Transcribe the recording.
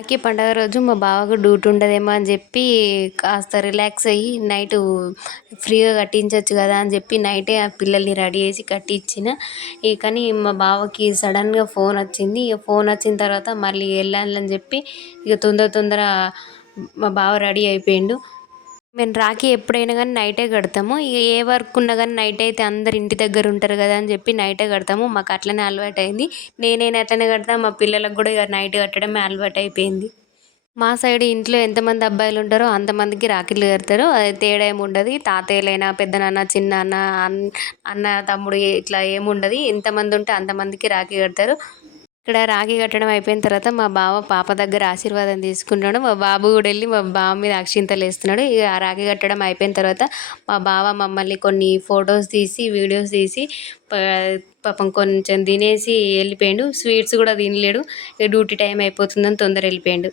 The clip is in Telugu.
రాఖీ పండగ రోజు మా బావకు డ్యూటీ ఉండదేమో అని చెప్పి కాస్త రిలాక్స్ అయ్యి నైట్ ఫ్రీగా కట్టించవచ్చు కదా అని చెప్పి నైటే ఆ పిల్లల్ని రెడీ చేసి కట్టించిన ఇక కానీ మా బావకి సడన్గా ఫోన్ వచ్చింది. ఇక ఫోన్ వచ్చిన తర్వాత మళ్ళీ వెళ్ళాలని చెప్పి ఇక తొందర తొందర మా బావ రెడీ అయిపోయిండు. మేము రాఖీ ఎప్పుడైనా కానీ నైటే కడతాము. ఇక ఏ వర్క్ ఉన్నా కానీ నైట్ అయితే అందరు ఇంటి దగ్గర ఉంటారు కదా అని చెప్పి నైటే కడతాము. మాకు అట్లనే అలవాటు అయింది నేనైనా అట్లనే కడతాను మా పిల్లలకు కూడా ఇక నైట్ కట్టడమే అలవాటు అయిపోయింది మా సైడ్ ఇంట్లో ఎంతమంది అబ్బాయిలు ఉంటారో అంతమందికి రాఖీలు కడతారు. అది తేడా ఏమి ఉండదు. తాతయ్యలైనా పెద్దనాన్న చిన్నాన్న అన్న అన్న తమ్ముడు ఇట్లా ఏముండదు ఎంతమంది ఉంటే అంతమందికి రాఖీ కడతారు. ఇక్కడ రాఖీ కట్టడం అయిపోయిన తర్వాత మా బావ పాప దగ్గర ఆశీర్వాదం తీసుకున్నాడు మా బాబు కూడా వెళ్ళి మా బావ మీద అక్షింతలు వేస్తున్నాడు. ఇక ఆ రాఖీ కట్టడం అయిపోయిన తర్వాత మా బావ మమ్మల్ని కొన్ని ఫొటోస్ తీసి వీడియోస్ తీసి పాపం కొంచెం తినేసి వెళ్ళిపోయాడు. స్వీట్స్ కూడా తినలేడు. ఇక డ్యూటీ టైం అయిపోతుందని తొందర వెళ్ళిపోయాడు.